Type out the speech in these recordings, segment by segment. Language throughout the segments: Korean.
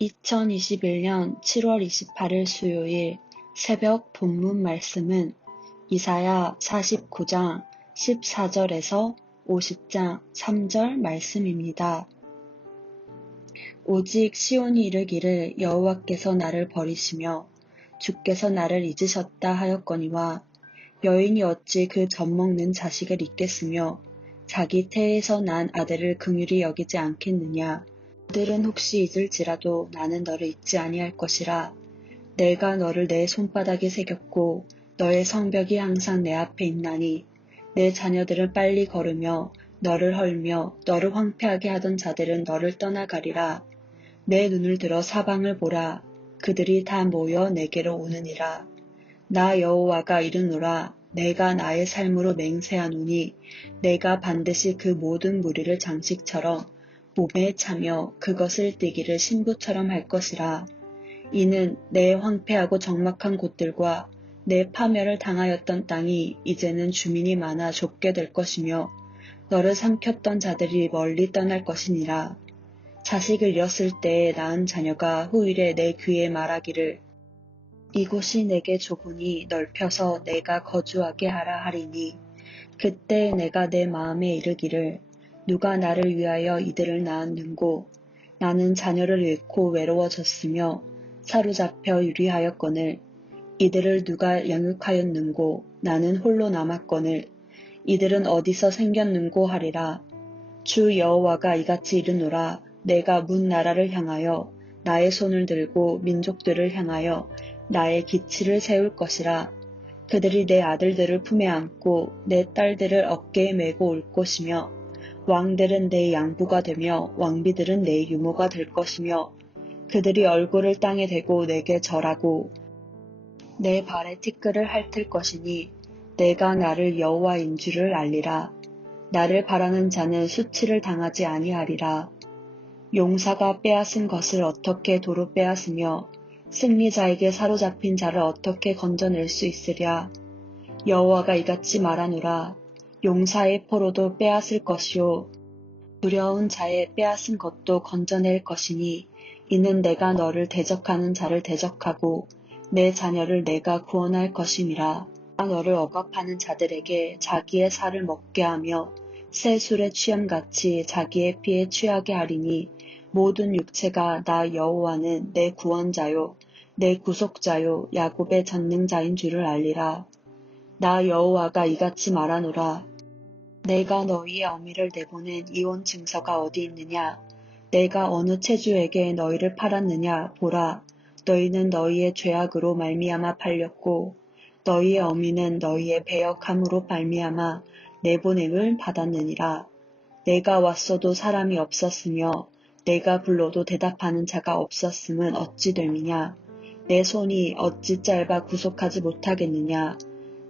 2021년 7월 28일 수요일 새벽 본문 말씀은 이사야 49장 14절에서 50장 3절 말씀입니다. 오직 시온이 이르기를 여호와께서 나를 버리시며 주께서 나를 잊으셨다 하였거니와 여인이 어찌 그 젖먹는 자식을 잊겠으며 자기 태에서 난 아들을 긍휼히 여기지 않겠느냐. 그들은 혹시 잊을지라도 나는 너를 잊지 아니할 것이라. 내가 너를 내 손바닥에 새겼고 너의 성벽이 항상 내 앞에 있나니 내 자녀들은 빨리 걸으며 너를 헐며 너를 황폐하게 하던 자들은 너를 떠나가리라. 내 눈을 들어 사방을 보라. 그들이 다 모여 내게로 오느니라. 나 여호와가 이르노라. 내가 나의 삶으로 맹세하노니 내가 반드시 그 모든 무리를 장식처럼 몸에 차며 그것을 띠기를 신부처럼 할 것이라. 이는 내 황폐하고 적막한 곳들과 내 파멸을 당하였던 땅이 이제는 주민이 많아 좁게 될 것이며 너를 삼켰던 자들이 멀리 떠날 것이니라. 자식을 잃었을 때에 낳은 자녀가 후일에 내 귀에 말하기를 이곳이 내게 좁으니 넓혀서 내가 거주하게 하라 하리니 그때 내가 내 마음에 이르기를 누가 나를 위하여 이들을 낳았는고 나는 자녀를 잃고 외로워졌으며 사로잡혀 유리하였거늘 이들을 누가 양육하였는고 나는 홀로 남았거늘 이들은 어디서 생겼는고 하리라. 주 여호와가 이같이 이르노라. 내가 문 나라를 향하여 나의 손을 들고 민족들을 향하여 나의 기치를 세울 것이라. 그들이 내 아들들을 품에 안고 내 딸들을 어깨에 메고 올 것이며 왕들은 내 양부가 되며 왕비들은 내 유모가 될 것이며 그들이 얼굴을 땅에 대고 내게 절하고 내 발에 티끌을 핥을 것이니 내가 나를 여호와인 줄을 알리라. 나를 바라는 자는 수치를 당하지 아니하리라. 용사가 빼앗은 것을 어떻게 도로 빼앗으며 승리자에게 사로잡힌 자를 어떻게 건져낼 수 있으랴. 여호와가 이같이 말하노라. 용사의 포로도 빼앗을 것이요 두려운 자의 빼앗은 것도 건져낼 것이니 이는 내가 너를 대적하는 자를 대적하고 내 자녀를 내가 구원할 것임이라. 너를 억압하는 자들에게 자기의 살을 먹게 하며 새 술에 취함같이 자기의 피에 취하게 하리니 모든 육체가 나 여호와는 내 구원자요 내 구속자요 야곱의 전능자인 줄을 알리라. 나 여호와가 이같이 말하노라. 내가 너희의 어미를 내보낸 이혼 증서가 어디 있느냐. 내가 어느 체주에게 너희를 팔았느냐. 보라. 너희는 너희의 죄악으로 말미암아 팔렸고 너희의 어미는 너희의 배역함으로 말미암아 내보냄을 받았느니라. 내가 왔어도 사람이 없었으며 내가 불러도 대답하는 자가 없었음은 어찌 됨이냐. 내 손이 어찌 짧아 구속하지 못하겠느냐.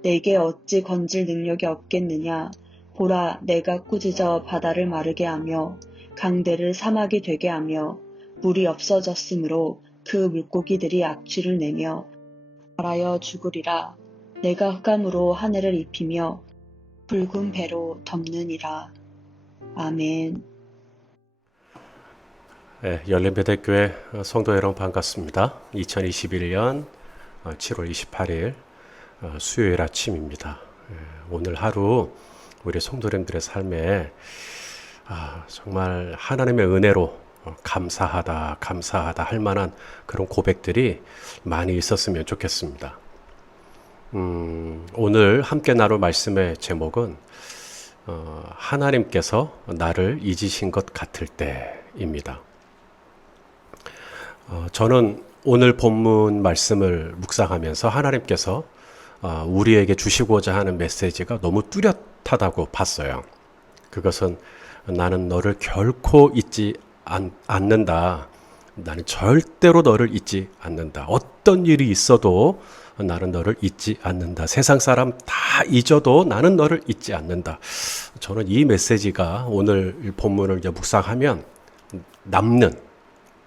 내게 어찌 건질 능력이 없겠느냐. 보라, 내가 꾸짖어 바다를 마르게 하며 강들을 사막이 되게 하며 물이 없어졌으므로 그 물고기들이 악취를 내며 말하여 죽으리라. 내가 흑암으로 하늘을 입히며 붉은 배로 덮느니라. 아멘. 네, 열린배대교회 성도 여러분 반갑습니다. 2021년 7월 28일 수요일 아침입니다. 오늘 하루 우리 성도님들의 삶에 정말 하나님의 은혜로 감사하다 할 만한 그런 고백들이 많이 있었으면 좋겠습니다. 오늘 함께 나눌 말씀의 제목은 하나님께서 나를 잊으신 것 같을 때입니다. 저는 오늘 본문 말씀을 묵상하면서 하나님께서 우리에게 주시고자 하는 메시지가 너무 뚜렷하다고 봤어요. 그것은 나는 너를 결코 잊지 않는다. 나는 절대로 너를 잊지 않는다. 어떤 일이 있어도 나는 너를 잊지 않는다. 세상 사람 다 잊어도 나는 너를 잊지 않는다. 저는 이 메시지가 오늘 본문을 이제 묵상하면 남는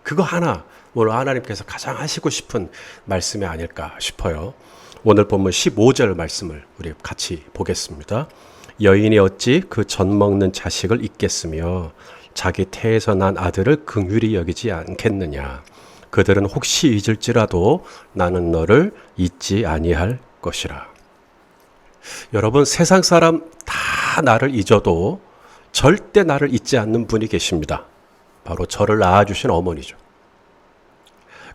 그거 하나 오늘 하나님께서 가장 하시고 싶은 말씀이 아닐까 싶어요. 오늘 본문 15절 말씀을 우리 같이 보겠습니다. 여인이 어찌 그 젖먹는 자식을 잊겠으며 자기 태에서 난 아들을 긍휼히 여기지 않겠느냐. 그들은 혹시 잊을지라도 나는 너를 잊지 아니할 것이라. 여러분, 세상 사람 다 나를 잊어도 절대 나를 잊지 않는 분이 계십니다. 바로 저를 낳아주신 어머니죠.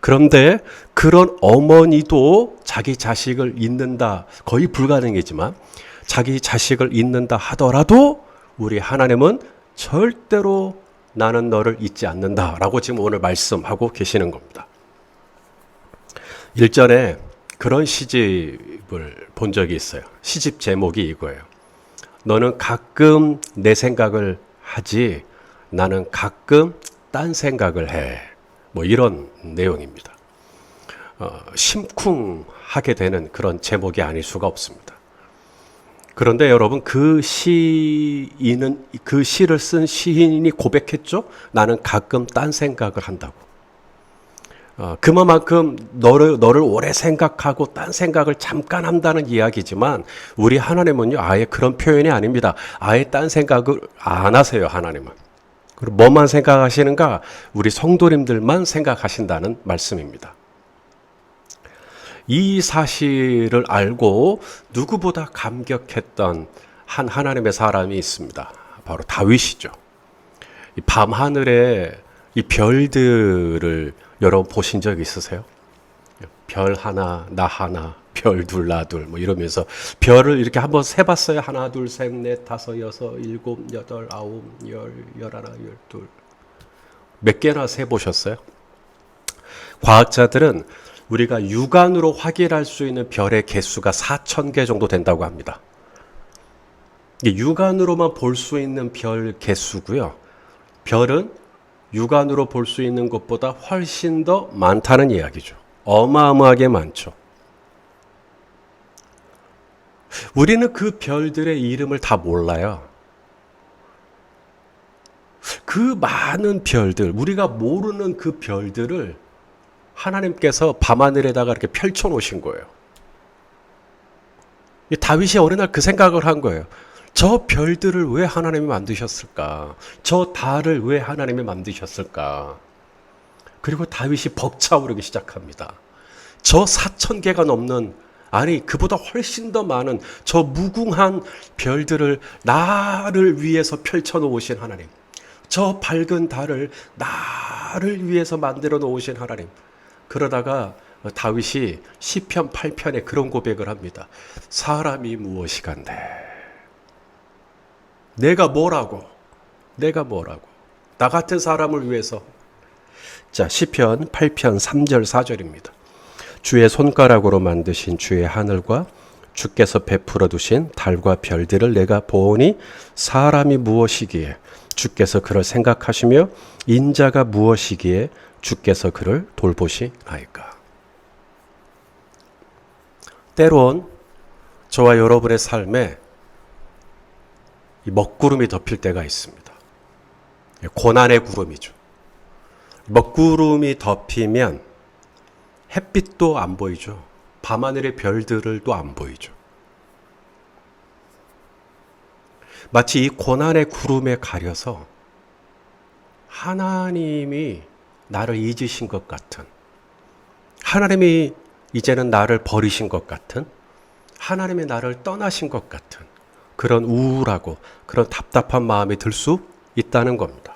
그런데 그런 어머니도 자기 자식을 잊는다, 거의 불가능이지만 자기 자식을 잊는다 하더라도 우리 하나님은 절대로 나는 너를 잊지 않는다라고 지금 오늘 말씀하고 계시는 겁니다. 일전에 그런 시집을 본 적이 있어요. 시집 제목이 이거예요. 너는 가끔 내 생각을 하지 나는 가끔 딴 생각을 해. 뭐 이런 내용입니다. 심쿵하게 되는 그런 제목이 아닐 수가 없습니다. 그런데 여러분, 그 시를 쓴 시인이 고백했죠? 나는 가끔 딴 생각을 한다고. 그만큼 너를 오래 생각하고 딴 생각을 잠깐 한다는 이야기지만 우리 하나님은요, 아예 그런 표현이 아닙니다. 아예 딴 생각을 안 하세요, 하나님은. 그리고 뭐만 생각하시는가? 우리 성도님들만 생각하신다는 말씀입니다. 이 사실을 알고 누구보다 감격했던 한 하나님의 사람이 있습니다. 바로 다윗이죠. 이 밤하늘에 이 별들을 여러분 보신 적 있으세요? 별 하나, 나 하나, 별 둘, 나 둘, 뭐 이러면서 별을 이렇게 한번 세봤어요. 하나, 둘, 셋, 넷, 다섯, 여섯, 일곱, 여덟, 아홉, 열, 열하나, 열둘. 몇 개나 세보셨어요? 과학자들은 우리가 육안으로 확인할 수 있는 별의 개수가 4,000개 정도 된다고 합니다. 육안으로만 볼 수 있는 별 개수고요. 별은 육안으로 볼 수 있는 것보다 훨씬 더 많다는 이야기죠. 어마어마하게 많죠. 우리는 그 별들의 이름을 다 몰라요. 그 많은 별들, 우리가 모르는 그 별들을 하나님께서 밤하늘에다가 이렇게 펼쳐 놓으신 거예요. 다윗이 어느 날 그 생각을 한 거예요. 저 별들을 왜 하나님이 만드셨을까? 저 달을 왜 하나님이 만드셨을까? 그리고 다윗이 벅차오르기 시작합니다. 저 4,000개가 넘는, 아니 그보다 훨씬 더 많은 저 무궁한 별들을 나를 위해서 펼쳐 놓으신 하나님, 저 밝은 달을 나를 위해서 만들어 놓으신 하나님. 그러다가 다윗이 시편 8편에 그런 고백을 합니다. 사람이 무엇이간데 내가 뭐라고 나 같은 사람을 위해서. 자, 시편 8편 3절 4절입니다. 주의 손가락으로 만드신 주의 하늘과 주께서 베풀어 두신 달과 별들을 내가 보오니 사람이 무엇이기에 주께서 그를 생각하시며 인자가 무엇이기에 주께서 그를 돌보시나이까. 때론 저와 여러분의 삶에 이 먹구름이 덮일 때가 있습니다. 고난의 구름이죠. 먹구름이 덮이면 햇빛도 안 보이죠. 밤하늘의 별들도 안 보이죠. 마치 이 고난의 구름에 가려서 하나님이 나를 잊으신 것 같은, 하나님이 이제는 나를 버리신 것 같은, 하나님이 나를 떠나신 것 같은 그런 우울하고 그런 답답한 마음이 들 수 있다는 겁니다.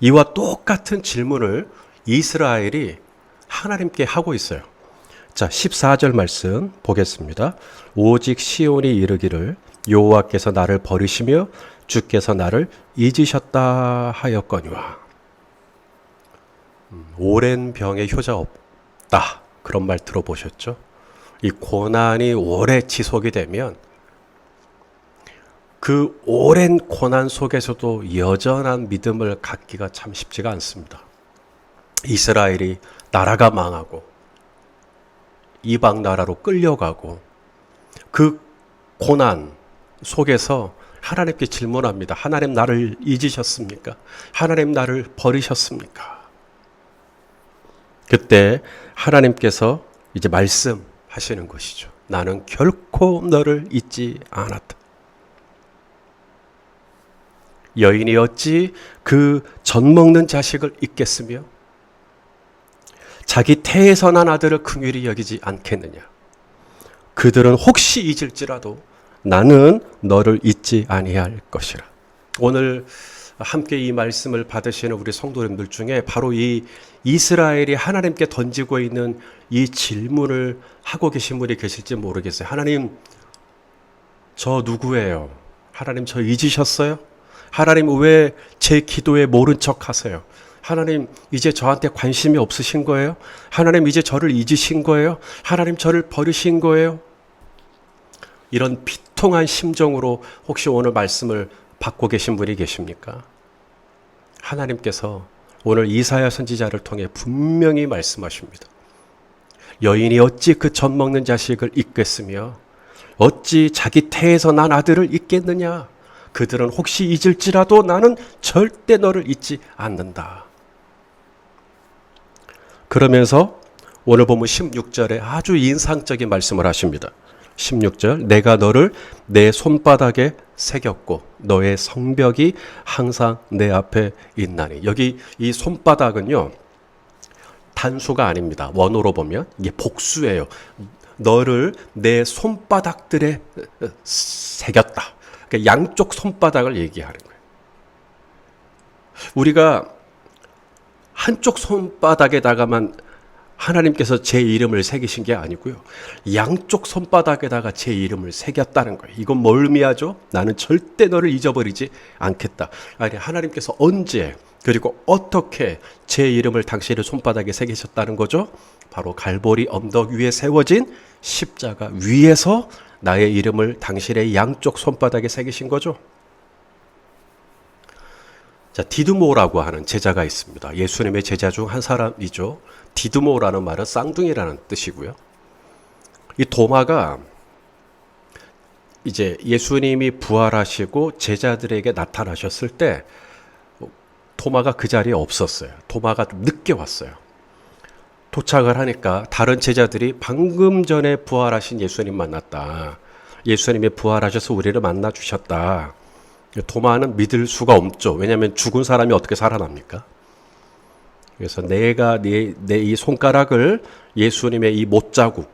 이와 똑같은 질문을 이스라엘이 하나님께 하고 있어요. 자, 14절 말씀 보겠습니다. 오직 시온이 이르기를 여호와께서 나를 버리시며 주께서 나를 잊으셨다 하였거니와. 오랜 병에 효자 없다, 그런 말 들어보셨죠? 이 고난이 오래 지속이 되면 그 오랜 고난 속에서도 여전한 믿음을 갖기가 참 쉽지가 않습니다. 이스라엘이 나라가 망하고 이방 나라로 끌려가고 그 고난 속에서 하나님께 질문합니다. 하나님 나를 잊으셨습니까? 하나님 나를 버리셨습니까? 그때 하나님께서 이제 말씀하시는 것이죠. 나는 결코 너를 잊지 않았다. 여인이 어찌 그 젖 먹는 자식을 잊겠으며 자기 태에서 난 아들을 긍휼히 여기지 않겠느냐. 그들은 혹시 잊을지라도 나는 너를 잊지 아니할 것이라. 오늘 함께 이 말씀을 받으시는 우리 성도님들 중에 바로 이 이스라엘이 하나님께 던지고 있는 이 질문을 하고 계신 분이 계실지 모르겠어요. 하나님, 저 누구예요? 하나님, 저 잊으셨어요? 하나님, 왜 제 기도에 모른 척 하세요? 하나님, 이제 저한테 관심이 없으신 거예요? 하나님, 이제 저를 잊으신 거예요? 하나님, 저를 버리신 거예요? 이런 비통한 심정으로 혹시 오늘 말씀을 받고 계신 분이 계십니까? 하나님께서 오늘 이사야 선지자를 통해 분명히 말씀하십니다. 여인이 어찌 그 젖 먹는 자식을 잊겠으며 어찌 자기 태에서 난 아들을 잊겠느냐. 그들은 혹시 잊을지라도 나는 절대 너를 잊지 않는다. 그러면서 오늘 보면 16절에 아주 인상적인 말씀을 하십니다. 16절, 내가 너를 내 손바닥에 새겼고 너의 성벽이 항상 내 앞에 있나니. 여기 이 손바닥은요, 단수가 아닙니다. 원어로 보면 이게 복수예요. 너를 내 손바닥들에 새겼다. 그러니까 양쪽 손바닥을 얘기하는 거예요. 우리가 한쪽 손바닥에다가만 하나님께서 제 이름을 새기신 게 아니고요. 양쪽 손바닥에다가 제 이름을 새겼다는 거예요. 이건 뭘 의미하죠? 나는 절대 너를 잊어버리지 않겠다. 아니, 하나님께서 언제 그리고 어떻게 제 이름을 당신의 손바닥에 새기셨다는 거죠? 바로 갈보리 언덕 위에 세워진 십자가 위에서 나의 이름을 당신의 양쪽 손바닥에 새기신 거죠. 자, 디드모라고 하는 제자가 있습니다. 예수님의 제자 중 한 사람이죠. 디드모라는 말은 쌍둥이라는 뜻이고요. 이 도마가 이제 예수님이 부활하시고 제자들에게 나타나셨을 때 도마가 그 자리에 없었어요. 도마가 좀 늦게 왔어요. 도착을 하니까 다른 제자들이 방금 전에 부활하신 예수님 만났다. 예수님이 부활하셔서 우리를 만나 주셨다. 도마는 믿을 수가 없죠. 왜냐하면 죽은 사람이 어떻게 살아납니까? 그래서 내가 내 이 손가락을 예수님의 이 못자국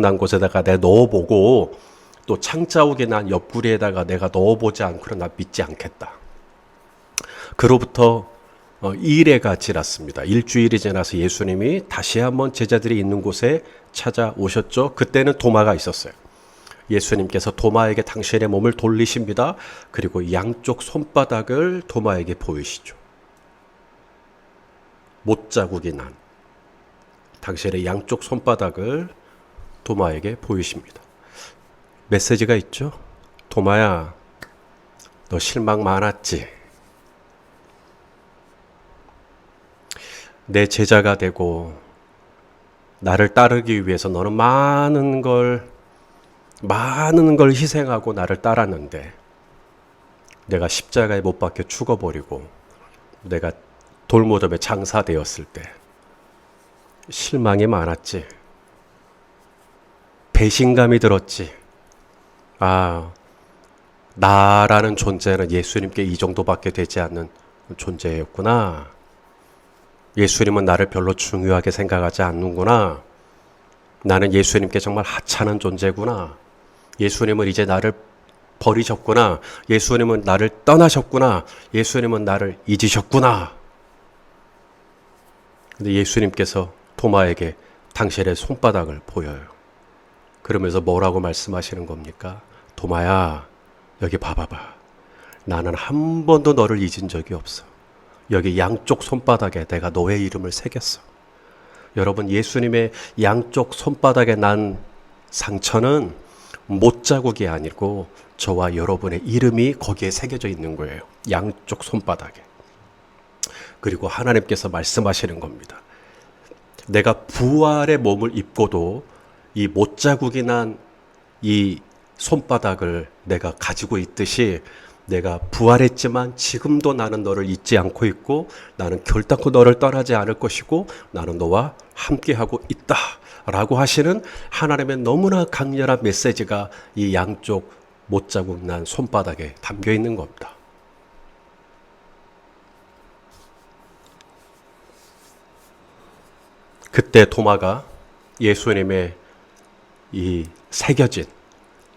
난 곳에다가 내가 넣어보고 또 창자국에 난 옆구리에다가 내가 넣어보지 않고는 나 믿지 않겠다. 그로부터 일해가 지났습니다. 일주일이 지나서 예수님이 다시 한번 제자들이 있는 곳에 찾아오셨죠. 그때는 도마가 있었어요. 예수님께서 도마에게 당신의 몸을 돌리십니다. 그리고 양쪽 손바닥을 도마에게 보이시죠. 못자국이 난 당신의 양쪽 손바닥을 도마에게 보이십니다. 메시지가 있죠. 도마야, 너 실망 많았지? 내 제자가 되고 나를 따르기 위해서 너는 많은 걸 희생하고 나를 따랐는데 내가 십자가에 못 박혀 죽어버리고 내가 돌무덤에 장사되었을 때 실망이 많았지. 배신감이 들었지. 아, 나라는 존재는 예수님께 이 정도밖에 되지 않는 존재였구나. 예수님은 나를 별로 중요하게 생각하지 않는구나. 나는 예수님께 정말 하찮은 존재구나. 예수님은 이제 나를 버리셨구나. 예수님은 나를 떠나셨구나. 예수님은 나를 잊으셨구나. 근데 예수님께서 도마에게 당신의 손바닥을 보여요. 그러면서 뭐라고 말씀하시는 겁니까? 도마야, 여기 봐봐봐. 나는 한 번도 너를 잊은 적이 없어. 여기 양쪽 손바닥에 내가 너의 이름을 새겼어. 여러분, 예수님의 양쪽 손바닥에 난 상처는 못자국이 아니고 저와 여러분의 이름이 거기에 새겨져 있는 거예요. 양쪽 손바닥에. 그리고 하나님께서 말씀하시는 겁니다. 내가 부활의 몸을 입고도 이 못자국이 난 이 손바닥을 내가 가지고 있듯이 내가 부활했지만 지금도 나는 너를 잊지 않고 있고 나는 결단코 너를 떠나지 않을 것이고 나는 너와 함께하고 있다 라고 하시는 하나님의 너무나 강렬한 메시지가 이 양쪽 못자국 난 손바닥에 담겨 있는 겁니다. 그때 도마가 예수님의 이 새겨진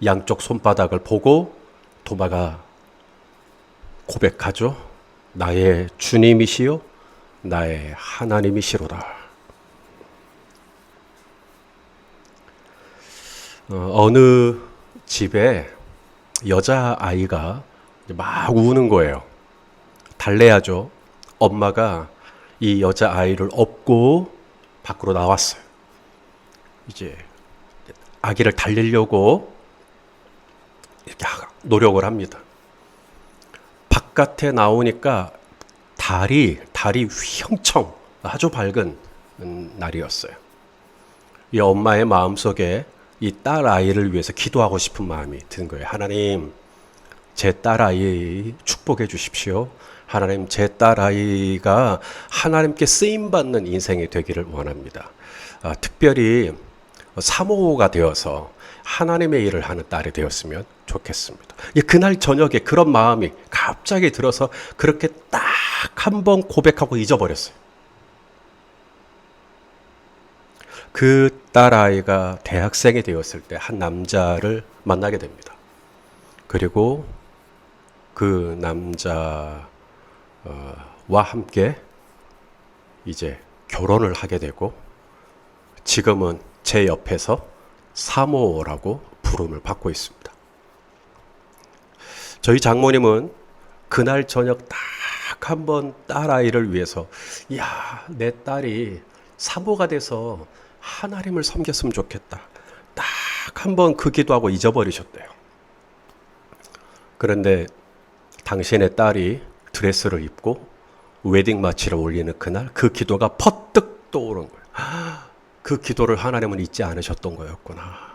양쪽 손바닥을 보고 도마가 고백하죠. 나의 주님이시요 나의 하나님이시로다. 어느 집에 여자아이가 막 우는 거예요. 달래야죠. 엄마가 이 여자아이를 업고 밖으로 나왔어요. 이제 아기를 달래려고 이렇게 노력을 합니다. 바깥에 나오니까 달이 휘영청 아주 밝은 날이었어요. 이 엄마의 마음속에 이 딸 아이를 위해서 기도하고 싶은 마음이 든 거예요. 하나님, 제 딸 아이 축복해 주십시오. 하나님, 제 딸 아이가 하나님께 쓰임 받는 인생이 되기를 원합니다. 특별히 사모가 되어서 하나님의 일을 하는 딸이 되었으면 좋겠습니다. 그날 저녁에 그런 마음이 갑자기 들어서 그렇게 딱 한 번 고백하고 잊어버렸어요. 그 딸아이가 대학생이 되었을 때 한 남자를 만나게 됩니다. 그리고 그 남자와 함께 이제 결혼을 하게 되고 지금은 제 옆에서 사모라고 부름을 받고 있습니다. 저희 장모님은 그날 저녁 딱 한 번 딸아이를 위해서 내 딸이 사모가 돼서 하나님을 섬겼으면 좋겠다. 딱 한 번 그 기도하고 잊어버리셨대요. 그런데 당신의 딸이 드레스를 입고 웨딩 마치를 올리는 그날 그 기도가 퍼뜩 떠오른 거예요. 그 기도를 하나님은 잊지 않으셨던 거였구나.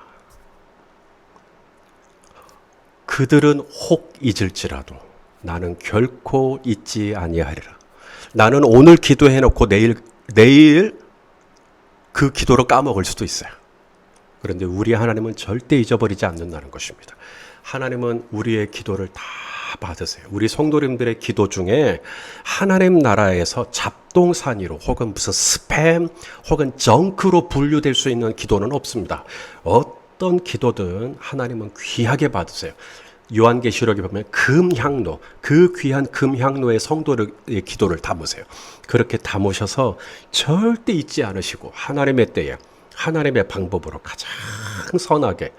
그들은 혹 잊을지라도 나는 결코 잊지 아니하리라. 나는 오늘 기도해놓고 내일 그 기도를 까먹을 수도 있어요. 그런데 우리 하나님은 절대 잊어버리지 않는다는 것입니다. 하나님은 우리의 기도를 다 받으세요. 우리 성도님들의 기도 중에 하나님 나라에서 잡동사니로 혹은 무슨 스팸 혹은 정크로 분류될 수 있는 기도는 없습니다. 어떤 기도든 하나님은 귀하게 받으세요. 요한계시록에 보면 금향로, 그 귀한 금향로의 성도의 기도를 담으세요. 그렇게 담으셔서 절대 잊지 않으시고 하나님의 때에 하나님의 방법으로 가장 선하게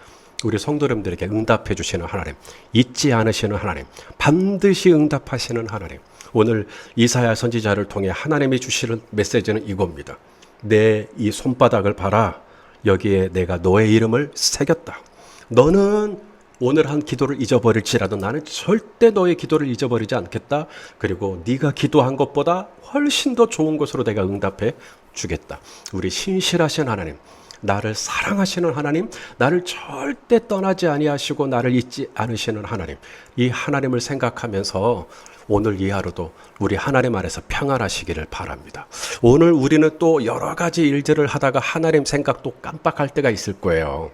우리 성도님들에게 응답해 주시는 하나님, 잊지 않으시는 하나님, 반드시 응답하시는 하나님. 오늘 이사야 선지자를 통해 하나님이 주시는 메시지는 이겁니다. 내 이 손바닥을 봐라. 여기에 내가 너의 이름을 새겼다. 너는 오늘 한 기도를 잊어버릴지라도 나는 절대 너의 기도를 잊어버리지 않겠다. 그리고 네가 기도한 것보다 훨씬 더 좋은 것으로 내가 응답해 주겠다. 우리 신실하신 하나님, 나를 사랑하시는 하나님, 나를 절대 떠나지 아니하시고 나를 잊지 않으시는 하나님, 이 하나님을 생각하면서 오늘 이 하루도 우리 하나님 안에서 평안하시기를 바랍니다. 오늘 우리는 또 여러 가지 일들을 하다가 하나님 생각도 깜빡할 때가 있을 거예요.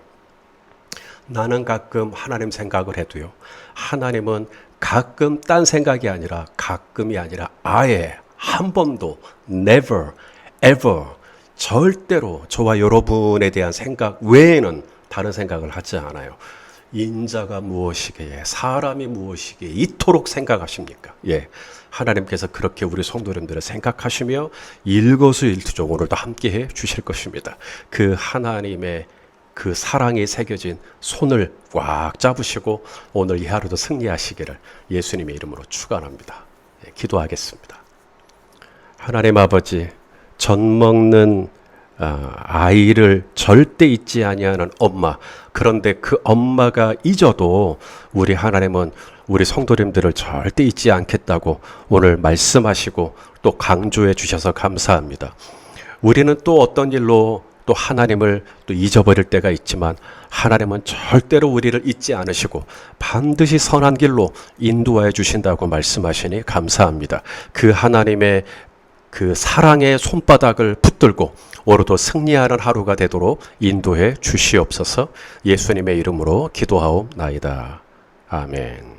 나는 가끔 하나님 생각을 해도요, 하나님은 가끔 딴 생각이 아니라 가끔이 아니라 아예 한 번도 never ever 절대로 저와 여러분에 대한 생각 외에는 다른 생각을 하지 않아요. 인자가 무엇이기에 사람이 무엇이기에 이토록 생각하십니까? 하나님께서 그렇게 우리 성도님들을 생각하시며 일거수일투족으로도 함께해 주실 것입니다. 그 하나님의 그 사랑이 새겨진 손을 꽉 잡으시고 오늘 이 하루도 승리하시기를 예수님의 이름으로 축원합니다. 기도하겠습니다. 하나님 아버지, 젖 먹는 아이를 절대 잊지 아니하는 엄마, 그런데 그 엄마가 잊어도 우리 하나님은 우리 성도님들을 절대 잊지 않겠다고 오늘 말씀하시고 또 강조해 주셔서 감사합니다. 우리는 또 어떤 일로 또 하나님을 또 잊어버릴 때가 있지만 하나님은 절대로 우리를 잊지 않으시고 반드시 선한 길로 인도하여 주신다고 말씀하시니 감사합니다. 그 하나님의 그 사랑의 손바닥을 붙들고 오늘도 승리하는 하루가 되도록 인도해 주시옵소서. 예수님의 이름으로 기도하옵나이다. 아멘.